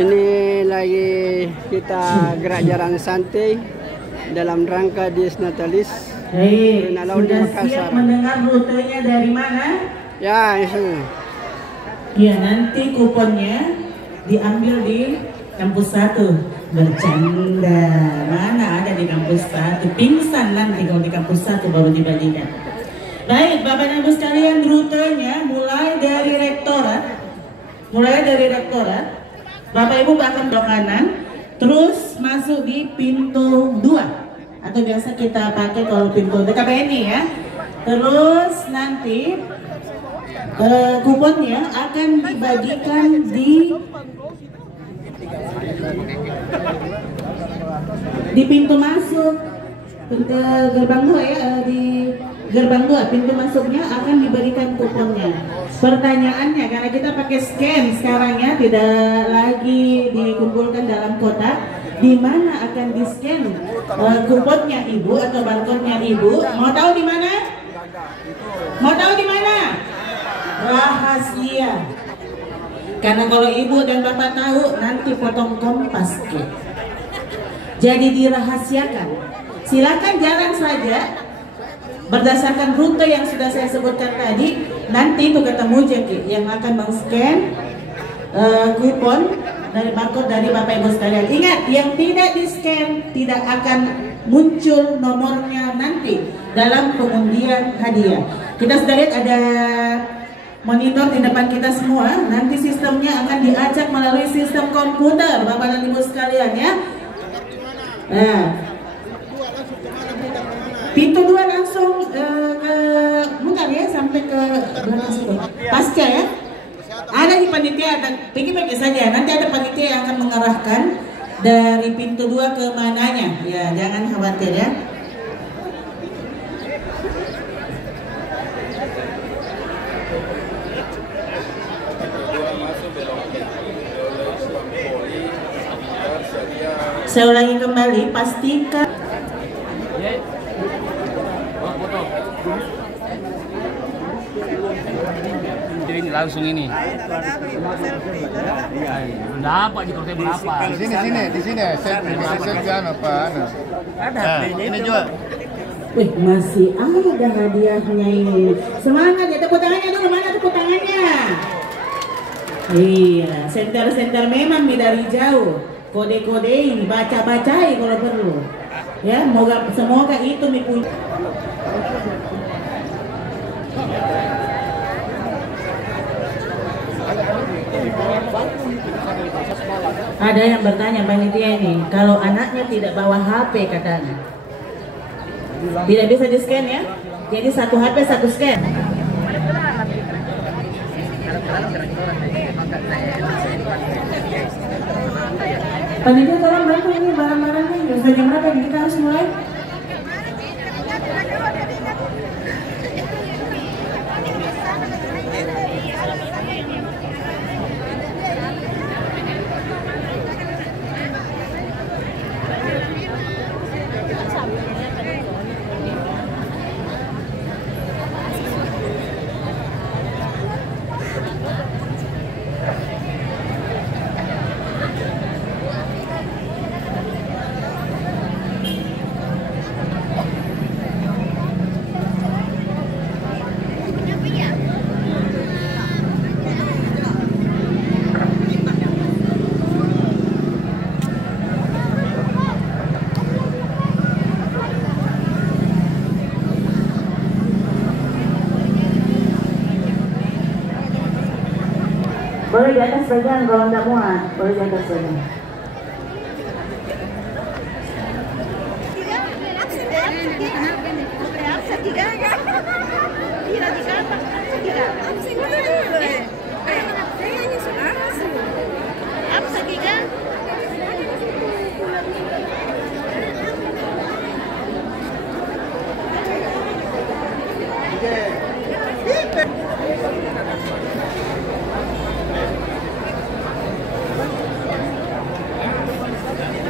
Ini lagi kita gerak jalan santai dalam rangka Dies Natalis. Hei, sudah siap mendengar rutenya dari mana? Ya, itu. Ya, nanti kuponnya diambil di kampus 1. Bercanda, mana ada di kampus 1? Pingsan nanti kalau di kampus 1 baru dibagikan. Baik, Bapak dan Ibu sekalian, rutenya mulai dari rektorat. Bapak Ibu akan belok kanan, terus masuk di pintu 2 atau biasa kita pakai kalau pintu DKPNI ya. Terus nanti kuponnya akan dibagikan di pintu masuk gerbang 2 ya, di gerbang 2 pintu masuknya akan diberikan kuponnya. Pertanyaannya, karena kita pakai scan sekarang ya, tidak lagi dikumpulkan dalam kotak, di mana akan di scan kuponnya Ibu atau barcode-nya Ibu? Mau tahu di mana? Mau tahu di mana? Rahasia. Karena kalau Ibu dan Bapak tahu, nanti potong kompas. Jadi dirahasiakan. Silakan jalan saja berdasarkan rute yang sudah saya sebutkan tadi. Nanti itu ketemu Jeki yang akan meng-scan kupon dari barcode dari Bapak Ibu sekalian. Ingat, yang tidak di-scan tidak akan muncul nomornya nanti dalam pengundian hadiah. Kita sudah lihat ada monitor di depan kita semua. Nanti sistemnya akan diacak melalui sistem komputer, Bapak dan Ibu sekalian ya. Nah, pintu 2 langsung mutar ya sampai ke belakang situ. Pasca ya. Ada di panitia, pergi saja. Nanti ada panitia yang akan mengarahkan dari pintu 2 ke mananya. Ya, jangan khawatir ya. Saya ulangi kembali, pastikan ini langsung ini. Berapa di kursi berapa? Di sini. Saya jangan apa? Ada. Ini juga. Wih, masih ada hadiahnya ini. Semangat ya, tepuk tangannya dulu. Mana tepuk tangannya? Iya, senter memang nih dari jauh. Kode-kode ini baca-bacai kalau perlu. Ya, semoga itu punya. Ada yang bertanya panitia ini, kalau anaknya tidak bawa HP katanya, tidak bisa di scan ya. Jadi satu HP satu scan. Panitia tolong bantu ini barang-barangnya. Sudah jam berapa kita harus mulai? Boleh di atas bagian kalau tidak muat, boleh di atas bagian.